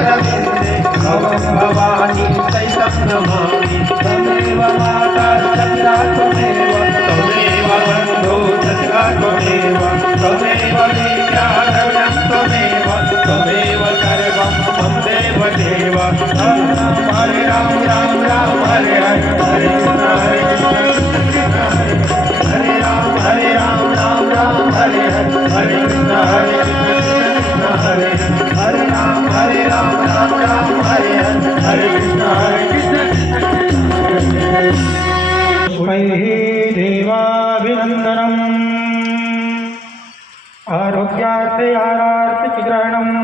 पदारविन्दे भवं भवानी सहितं नमामि त्वमेव माता सत्या त्वमेव त्वमेव बन्धो सत्या त्वमेव त्वमेव विद्या द्रविणं त्वमेव त्वमेव सर्वं मम देव देव हरे राम राम राम हरे हरे हरे कृष्ण हरे राम राम राम हरे हरे हरे कृष्ण हरे हरे राम राम राम हरे हरे कृष्ण पुष्पैः देवाभिनन्दनम् आरोग्यार्थे आरार्थिचिग्रहणम्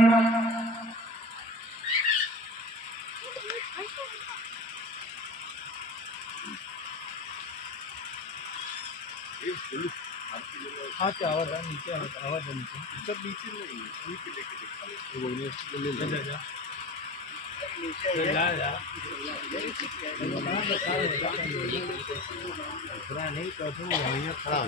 आवाज आ नीचे आवाज नीचे सब नीचे नहीं वहीं पे लेके देखा वो बोलने ले जा नहीं कर दूँ वहीं खड़ा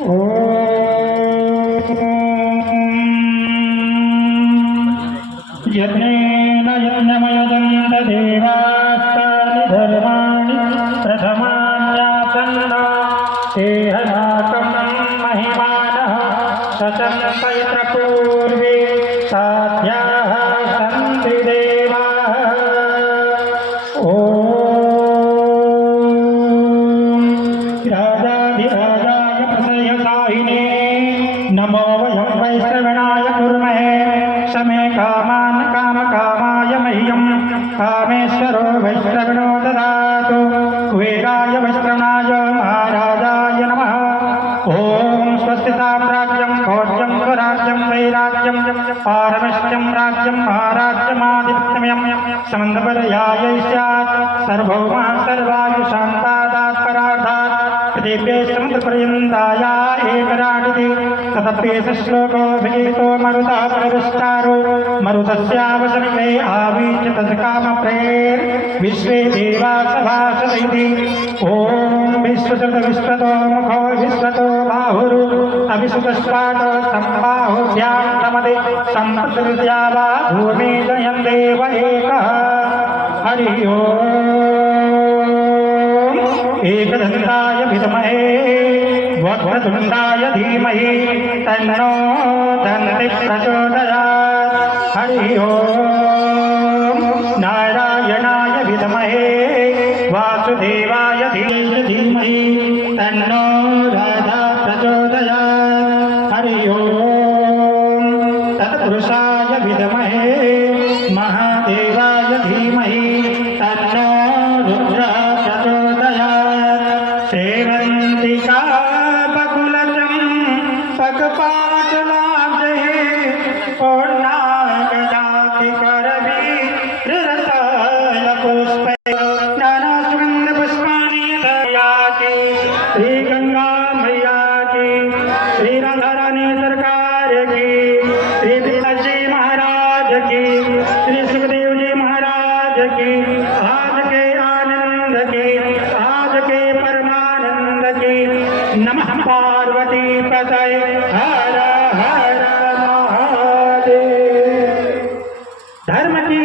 हो यज्ञेन यज्ञमयजन्त देवास्तानि धर्माणि प्रथमान्यासन्न एहनाकं महिमानः शतं पूर्वे साध्याः सन्ति देवाः ॐ राजाधिराजाय प्रसयसाहिने नमो वयं वैश्रवणाय कुर्महे शमे कामान् कामकामाय मह्यं कामेश्वरो वैश्रवणो ददातु कुबेराय वैश्रवणाय महाराजाय नमः ॐ स्वस्ति साम्राज्यं भोज्यं स्वराज्यं वैराज्यं पारमश्यं राज्यं महाराज्यमादित्यमयं समन्दपर्यायै स्यात् सर्वभौमः सर्वायुशान्तादात् पराधात् पृथिव्यै समुद्रपर्यन्ताय एकराडिति तदप्येष श्लोको विगीतो मरुतः प्रविष्टारो मरुतस्यावसर्गे आवीच्य तत्कामप्रेर विश्वे देवा सभासदैति ॐ विश्वतो मुखो विश्वतो बाहुरु अविश्वस्पाटो सम्बाहुभ्यां नमदे सम्पृथिव्या वा भूमि जयं देव एकः हरि ओम् एकदन्ताय विद्महे वक्रतुण्डाय धीमहि तन्नो दन्ति प्रचोदयात् हरि ओम् नारायणाय विद्महे वासुदेवाय धीमहि तन्नो राधा प्रचोदयात् हरि ओम् तत्पुरुषाय विद्महे महादेवाय धीमहि तन्नो रुद्रः प्रचोदयात् सेवन्तिका बकुलचं पकपाटलाब्धे पूर्णागजातिकरवीररसायनपुष्पे नानासुगन्धपुष्पाणि दयाति श्रीगंगा मैया की श्री राधारानी सरकार की श्री पिताजी महाराज की श्री सुखदेव जी महाराज की आज के आनंद की आज के परमानंद की नमः पार्वती पतये हर हर महादेव। धर्म की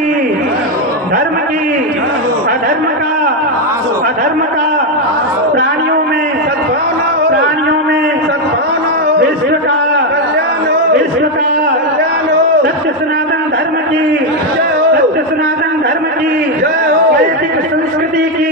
अधर्म का प्राणियों में विश्व का सत्य सनातन धर्म की वैदिक संस्कृति की